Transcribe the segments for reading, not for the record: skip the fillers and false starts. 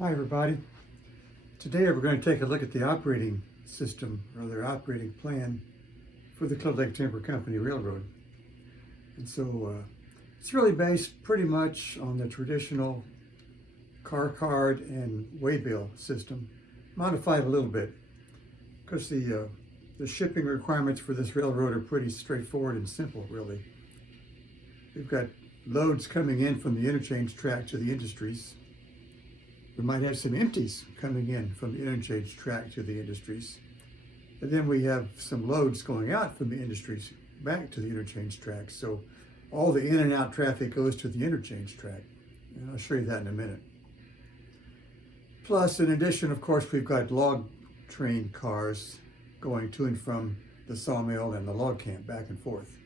Hi everybody. Today we're going to take a look at the operating system or their operating plan for the Clear Lake Timber Company Railroad. And so it's really based pretty much on the traditional car card and waybill system, modified a little bit because the shipping requirements for this railroad are pretty straightforward and simple, really. We've got loads coming in from the interchange track to the industries. We might have some empties coming in from the interchange track to the industries. And then we have some loads going out from the industries back to the interchange track. So all the in and out traffic goes to the interchange track. And I'll show you that in a minute. Plus, in addition, of course, we've got log train cars going to and from the sawmill and the log camp back and forth.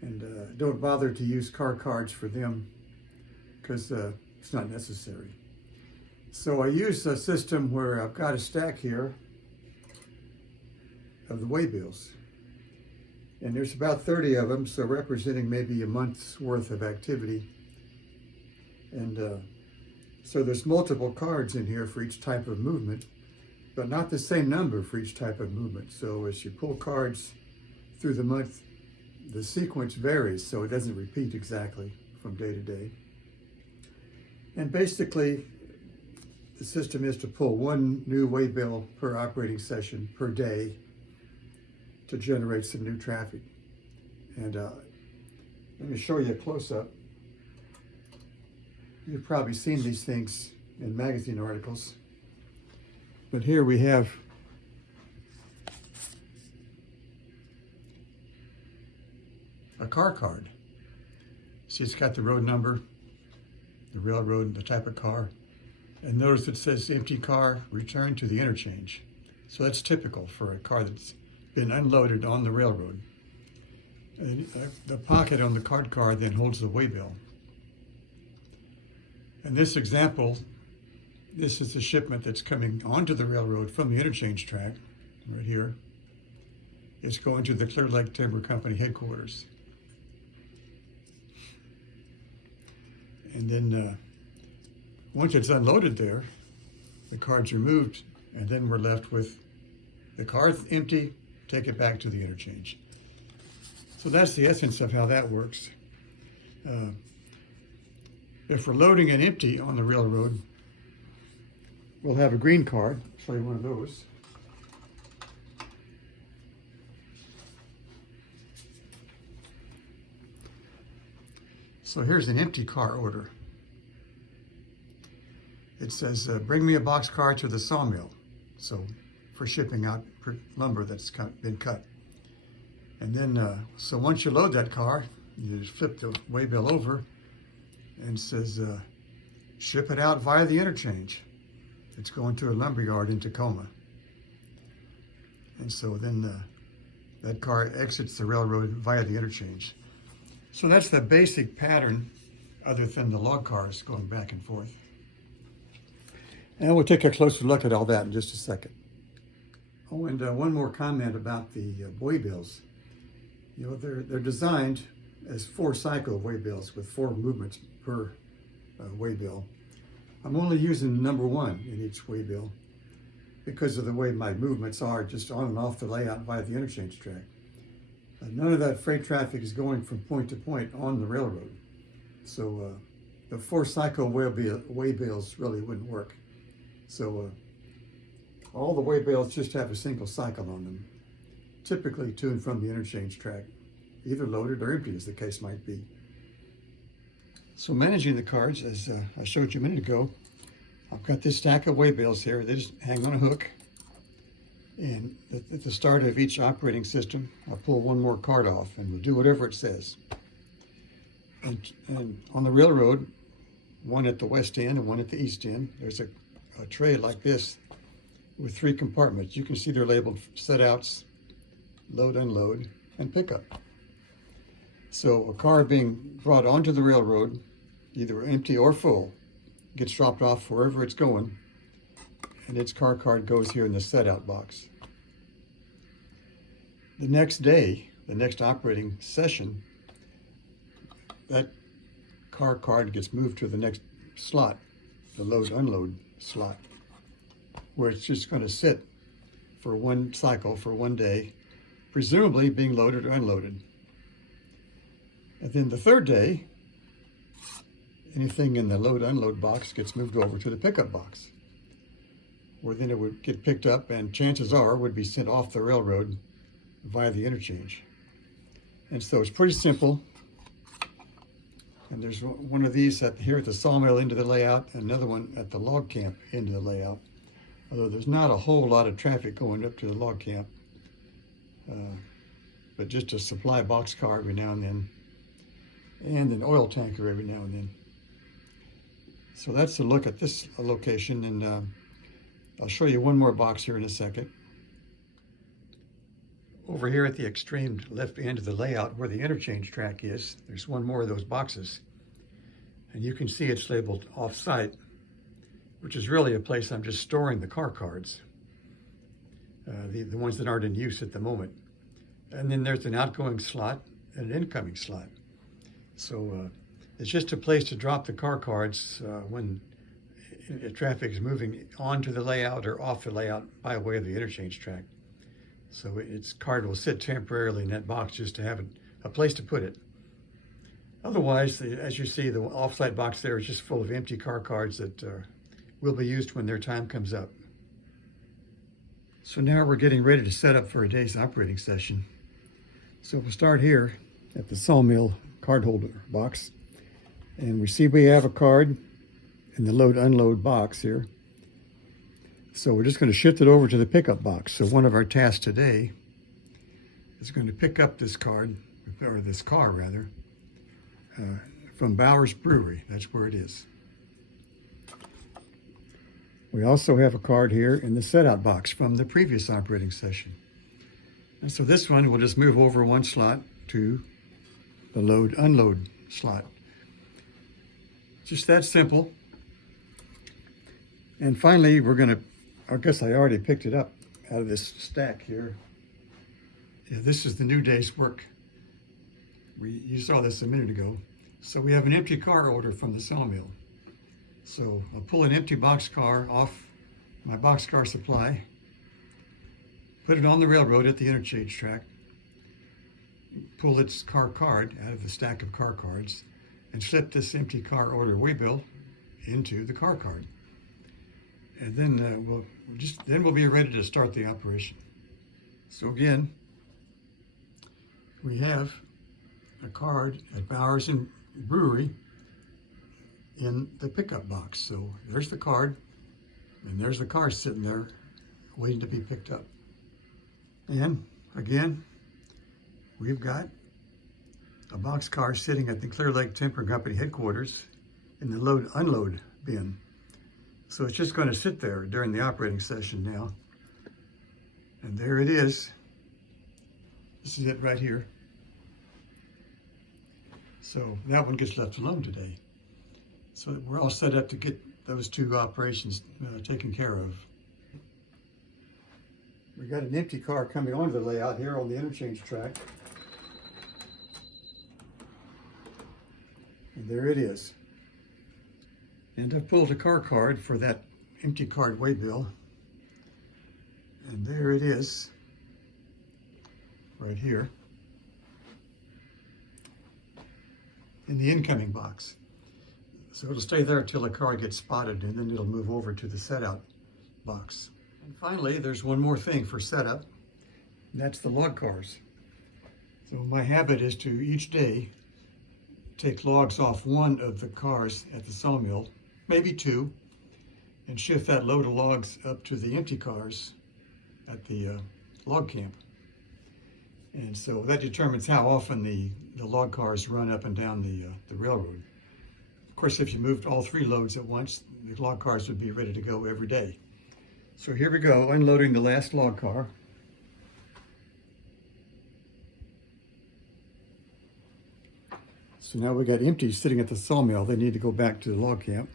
And don't bother to use car cards for them because it's not necessary. So I use a system where I've got a stack here of the waybills. And there's about 30 of them, so representing maybe a month's worth of activity. And so there's multiple cards in here for each type of movement, but not the same number for each type of movement. So as you pull cards through the month, the sequence varies, so it doesn't repeat exactly from day to day. And basically, the system is to pull one new waybill per operating session per day to generate some new traffic. And let me show you a close-up. You've probably seen these things in magazine articles. But here we have a car card. See, it's got the road number, the railroad, the type of car. And notice it says empty car, return to the interchange. So that's typical for a car that's been unloaded on the railroad. And the pocket on the card then holds the waybill. In this example, this is the shipment that's coming onto the railroad from the interchange track, right here. It's going to the Clear Lake Timber Company headquarters. And then once it's unloaded there, the card's removed, and then we're left with the card empty, take it back to the interchange. So that's the essence of how that works. If we're loading an empty on the railroad, we'll have a green card. I'll show you one of those. So here's an empty car order. It says, bring me a box car to the sawmill. So for shipping out lumber that's been cut. And then, so once you load that car, you just flip the waybill over and it says, ship it out via the interchange. It's going to a lumber yard in Tacoma. And so then that car exits the railroad via the interchange. So that's the basic pattern, other than the log cars going back and forth. And we'll take a closer look at all that in just a second. Oh, and one more comment about the waybills. You know, they're designed as 4-cycle waybills with 4 movements per waybill. I'm only using number 1 in each waybill because of the way my movements are just on and off the layout via the interchange track. None of that freight traffic is going from point to point on the railroad. So the 4-cycle waybills really wouldn't work. So all the waybills just have a single cycle on them, typically to and from the interchange track, either loaded or empty as the case might be. So managing the cards, as I showed you a minute ago, I've got this stack of waybills here. They just hang on a hook. And at the start of each operating system, I'll pull one more card off and we'll do whatever it says. And on the railroad, one at the west end and one at the east end, there's a tray like this with 3 compartments. You can see they're labeled setouts, load, unload, and pickup. So a car being brought onto the railroad, either empty or full, gets dropped off wherever it's going, and its car card goes here in the set-out box. The next day, the next operating session, that car card gets moved to the next slot, the load, unload slot, where it's just going to sit for one cycle, for one day, presumably being loaded or unloaded. And then the third day, anything in the load-unload box gets moved over to the pickup box, where then it would get picked up and chances are would be sent off the railroad via the interchange. And so it's pretty simple. And there's one of these here at the sawmill end of the layout, and another one at the log camp end of the layout. Although there's not a whole lot of traffic going up to the log camp, but just a supply boxcar every now and then, and an oil tanker every now and then. So that's a look at this location, and I'll show you one more box here in a second. Over here at the extreme left end of the layout where the interchange track is, there's one more of those boxes. And you can see it's labeled off-site, which is really a place I'm just storing the car cards, the ones that aren't in use at the moment. And then there's an outgoing slot and an incoming slot. So it's just a place to drop the car cards when traffic is moving onto the layout or off the layout by way of the interchange track. So its card will sit temporarily in that box just to have a place to put it. Otherwise, as you see, the off-site box there is just full of empty car cards that will be used when their time comes up. So now we're getting ready to set up for a day's operating session. So we'll start here at the sawmill card holder box. And we see we have a card in the load-unload box here. So we're just going to shift it over to the pickup box. So one of our tasks today is going to pick up this card, or this car rather, from Bowers Brewery. That's where it is. We also have a card here in the set-out box from the previous operating session. And so this one will just move over one slot to the load-unload slot. Just that simple. And finally, we're going to, I guess I already picked it up out of this stack here. Yeah, this is the new day's work. You saw this a minute ago. So we have an empty car order from the sawmill. So I'll pull an empty boxcar off my boxcar supply, put it on the railroad at the interchange track, pull its car card out of the stack of car cards, and slip this empty car order waybill into the car card. And then we'll be ready to start the operation. So again, we have a card at Bowers and Brewery in the pickup box. So there's the card, and there's the car sitting there waiting to be picked up. And again, we've got a boxcar sitting at the Clear Lake Timber Company headquarters in the load-unload bin. So it's just going to sit there during the operating session now. And there it is. This is it right here. So that one gets left alone today. So we're all set up to get those two operations taken care of. We got an empty car coming onto the layout here on the interchange track. And there it is. And I've pulled a car card for that empty card waybill. And there it is, right here, in the incoming box. So it'll stay there until the car gets spotted, and then it'll move over to the set-out box. And finally, there's one more thing for setup, and that's the log cars. So my habit is to each day take logs off one of the cars at the sawmill, maybe two, and shift that load of logs up to the empty cars at the log camp. And so that determines how often the log cars run up and down the railroad. Of course, if you moved all three loads at once, the log cars would be ready to go every day. So here we go, unloading the last log car. So now we got empties sitting at the sawmill. They need to go back to the log camp.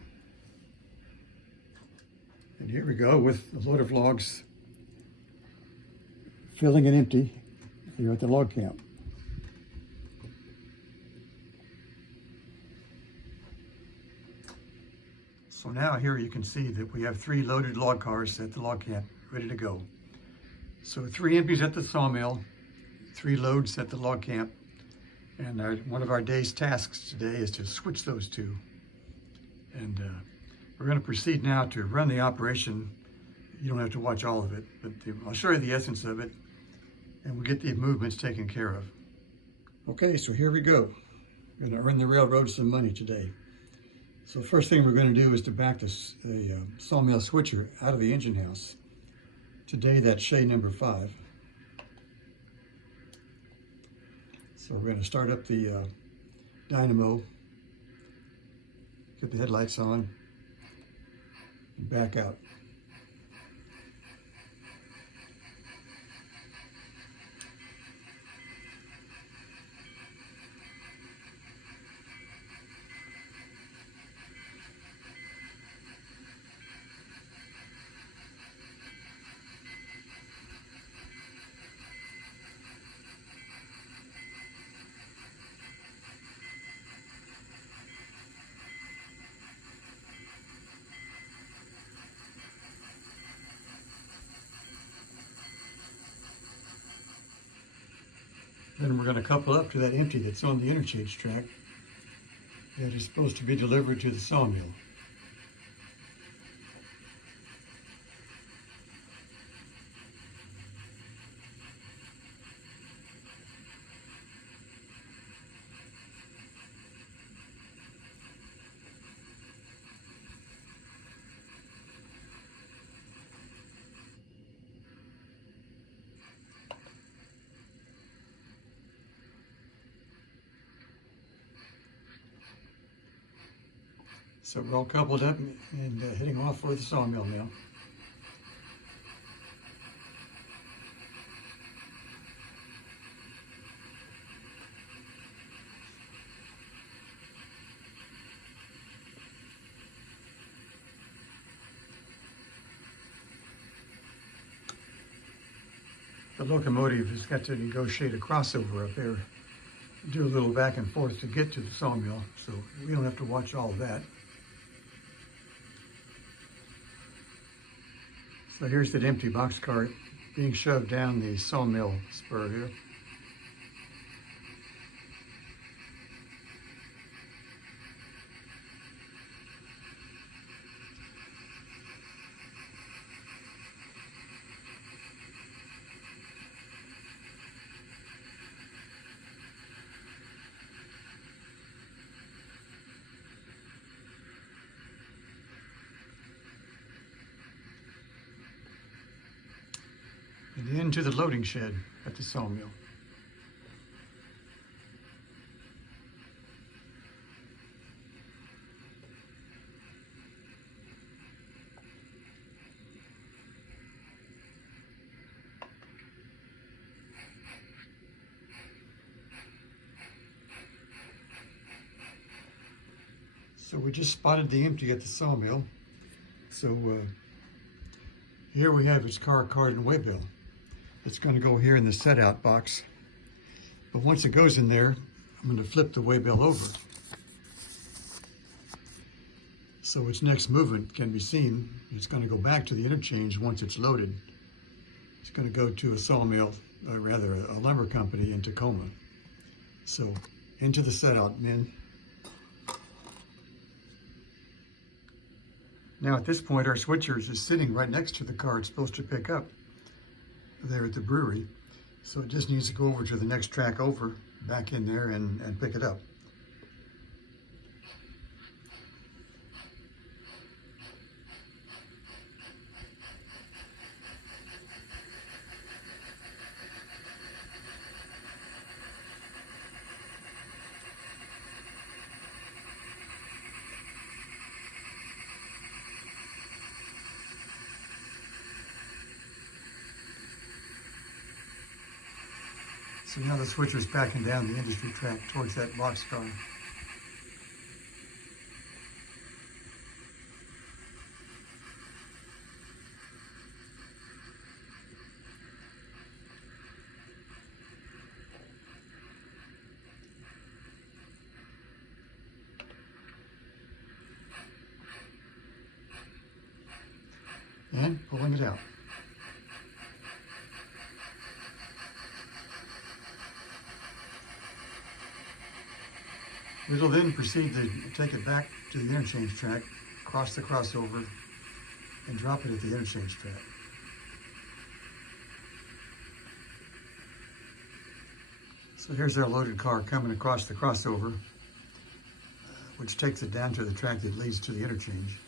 And here we go with a load of logs filling and empty here at the log camp. So now here you can see that we have 3 loaded log cars at the log camp ready to go. So 3 empties at the sawmill, 3 loads at the log camp, and one of our day's tasks today is to switch those 2. And we're going to proceed now to run the operation. You don't have to watch all of it, but I'll show you the essence of it, and we'll get the movements taken care of. Okay, so here we go. We're going to earn the railroad some money today. So the first thing we're going to do is to back the sawmill switcher out of the engine house. Today that's shay number 5. So we're going to start up the dynamo, get the headlights on, and back out. Then we're going to couple up to that empty that's on the interchange track that is supposed to be delivered to the sawmill. So we're all coupled up and heading off for the sawmill now. The locomotive has got to negotiate a crossover up there, do a little back and forth to get to the sawmill, so we don't have to watch all of that. So here's that empty box cart being shoved down the sawmill spur here. And into the loading shed at the sawmill. So we just spotted the empty at the sawmill. So here we have its car, card, and waybill. It's going to go here in the set out box. But once it goes in there, I'm going to flip the waybill over. So its next movement can be seen. It's going to go back to the interchange once it's loaded. It's going to go to a sawmill, or rather a lumber company in Tacoma. So into the set out, men. Now at this point, our switcher is sitting right next to the car it's supposed to pick up there at the brewery. So it just needs to go over to the next track over, back in there and pick it up. So now the switcher's backing down the industry track towards that boxcar. and pulling it out. We will then proceed to take it back to the interchange track, cross the crossover, and drop it at the interchange track. So here's our loaded car coming across the crossover, which takes it down to the track that leads to the interchange.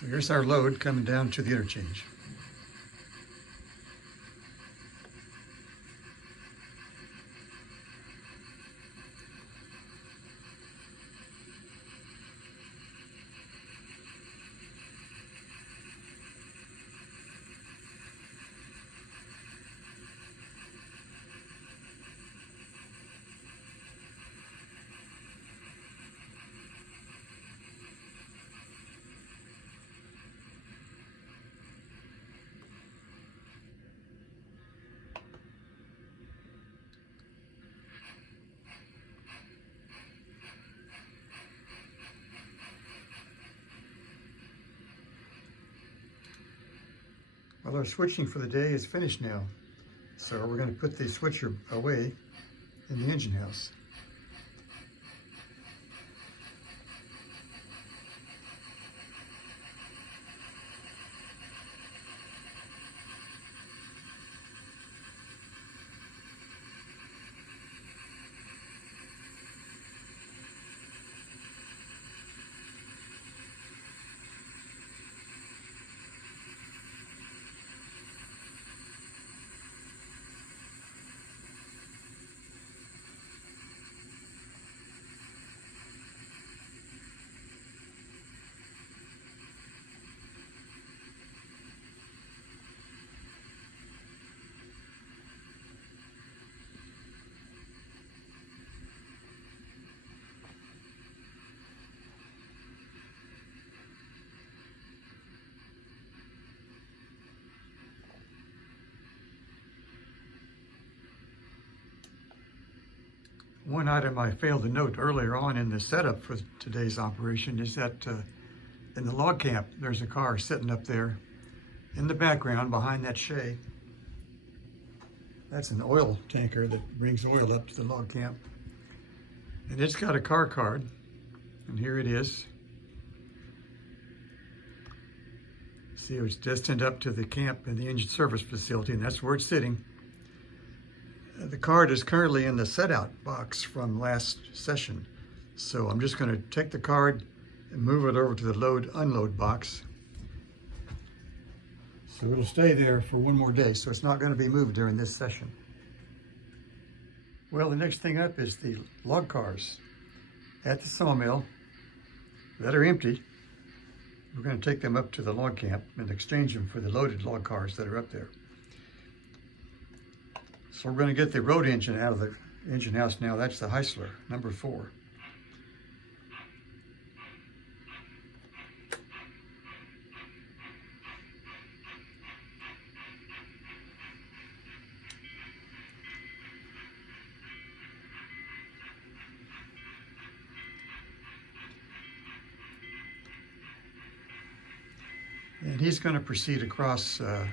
So here's our load coming down to the interchange. Well, our switching for the day is finished now. So we're going to put the switcher away in the engine house. One item I failed to note earlier on in the setup for today's operation is that in the log camp, there's a car sitting up there in the background behind that shade. That's an oil tanker that brings oil up to the log camp. And it's got a car card, and here it is. See, it's destined up to the camp and the engine service facility, and that's where it's sitting. The card is currently in the set-out box from last session. So I'm just going to take the card and move it over to the load-unload box. So it'll stay there for one more day, so it's not going to be moved during this session. Well, the next thing up is the log cars at the sawmill that are empty. We're going to take them up to the log camp and exchange them for the loaded log cars that are up there. So we're going to get the road engine out of the engine house now. That's the Heisler, number 4. And he's going to proceed across the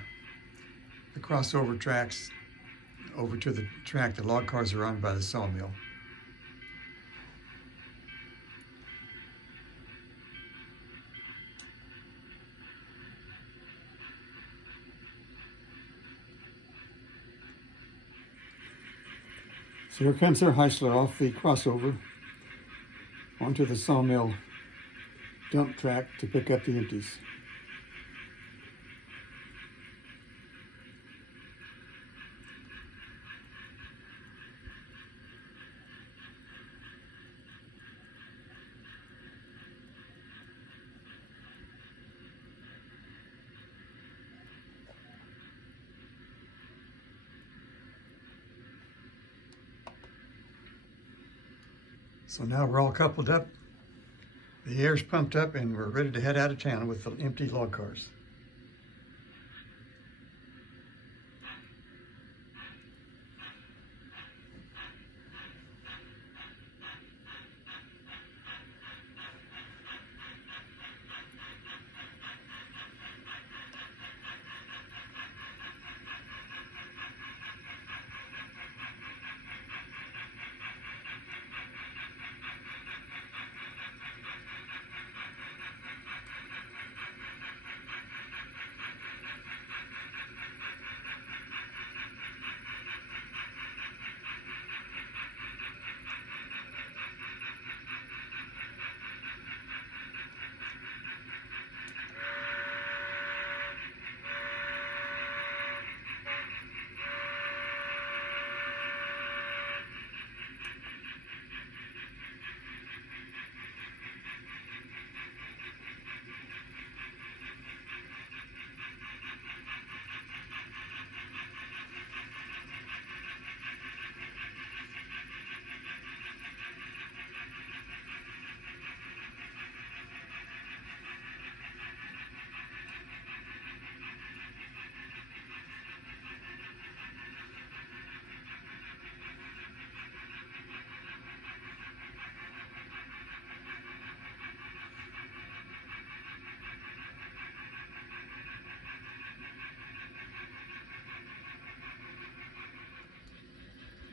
crossover tracks over to the track the log cars are on by the sawmill. So here comes our Heisler off the crossover onto the sawmill dump track to pick up the empties. So now we're all coupled up, the air's pumped up, and we're ready to head out of town with the empty log cars.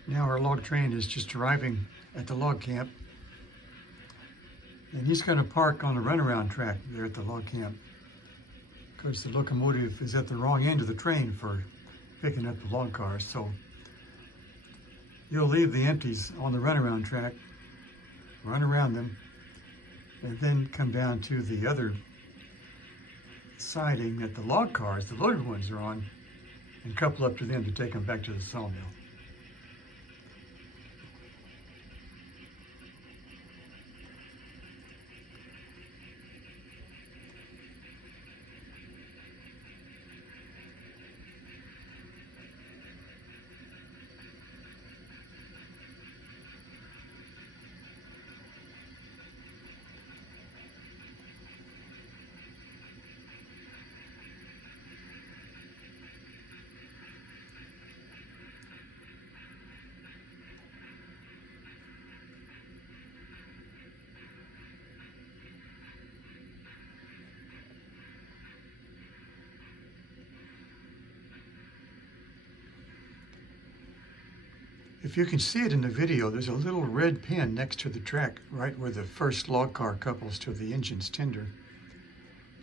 Now our log train is just arriving at the log camp, and he's going to park on the runaround track there at the log camp because the locomotive is at the wrong end of the train for picking up the log cars. So you'll leave the empties on the runaround track, run around them, and then come down to the other siding that the log cars, the loaded ones, are on, and couple up to them to take them back to the sawmill. If you can see it in the video, there's a little red pin next to the track, right where the first log car couples to the engine's tender.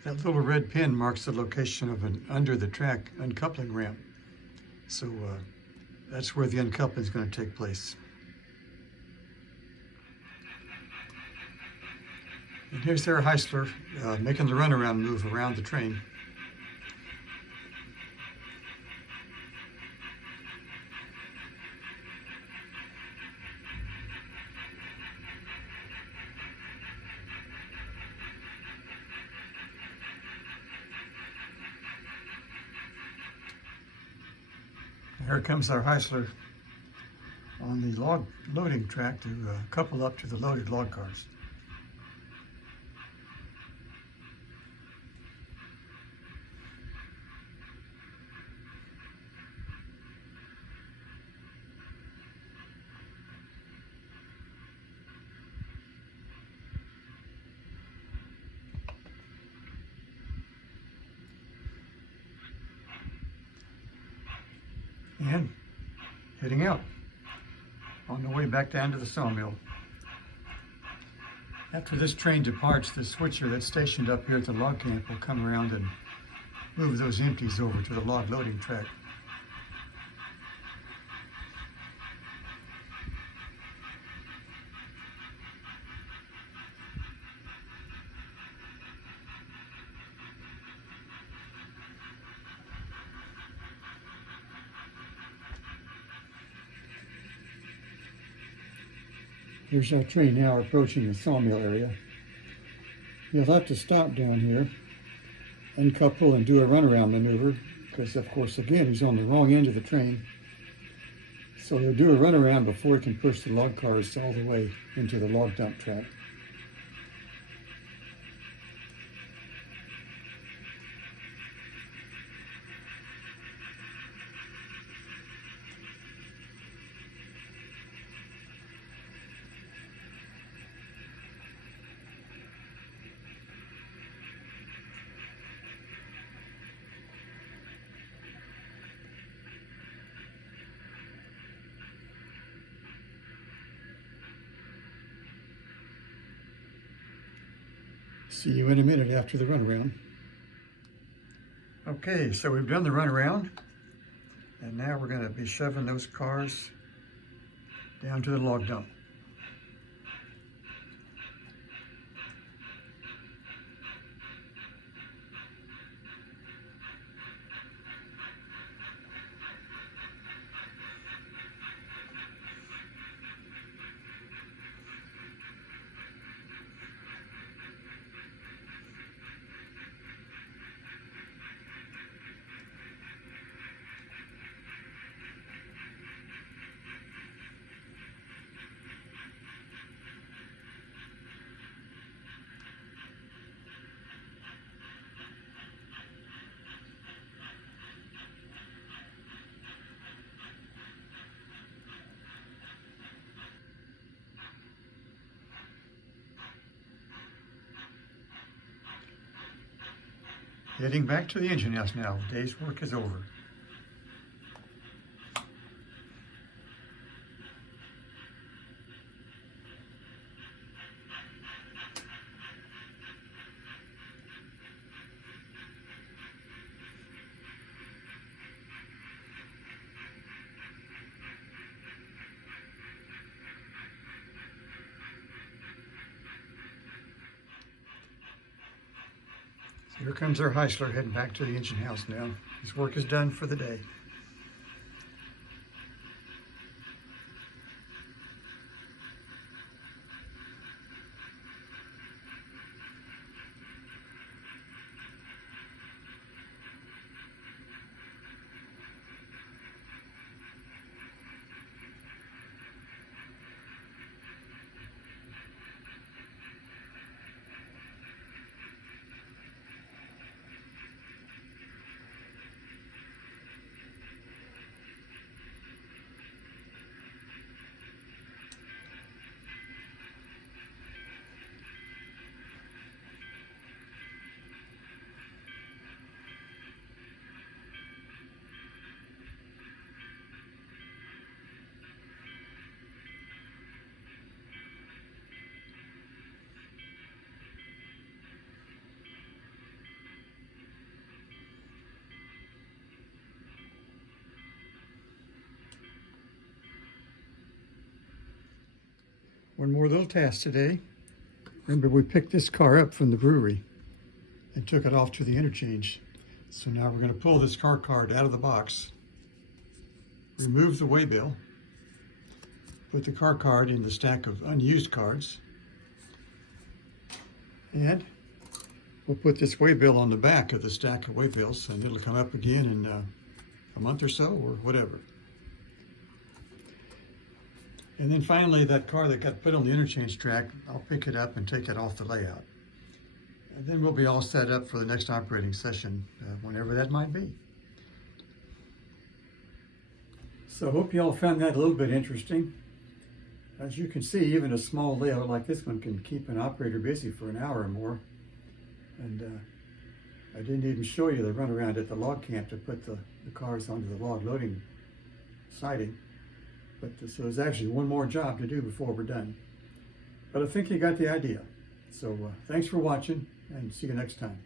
That little red pin marks the location of an under the track uncoupling ramp. So that's where the uncoupling is going to take place. And here's their Heisler making the runaround move around the train. Here comes our Heisler on the log loading track to couple up to the loaded log cars. And heading out on the way back down to the sawmill. After this train departs, the switcher that's stationed up here at the log camp will come around and move those empties over to the log loading track. Here's our train now approaching the sawmill area. You'll have to stop down here, uncouple and do a runaround maneuver because, of course, again, he's on the wrong end of the train. So they'll do a runaround before we can push the log cars all the way into the log dump track. See you in a minute after the runaround. Okay, so we've done the runaround, and now we're going to be shoving those cars down to the log dump. Heading back to the engine house now. The day's work is over. Here comes our Heisler heading back to the engine house now. His work is done for the day. One more little task today. Remember, we picked this car up from the brewery and took it off to the interchange. So now we're going to pull this car card out of the box, remove the waybill, put the car card in the stack of unused cards, and we'll put this waybill on the back of the stack of waybills, and it'll come up again in a month or so, or whatever. And then finally, that car that got put on the interchange track, I'll pick it up and take it off the layout. And then we'll be all set up for the next operating session, whenever that might be. So I hope you all found that a little bit interesting. As you can see, even a small layout like this one can keep an operator busy for an hour or more. And I didn't even show you the runaround at the log camp to put the cars onto the log loading siding. But so there's actually one more job to do before we're done. But I think you got the idea. So thanks for watching, and see you next time.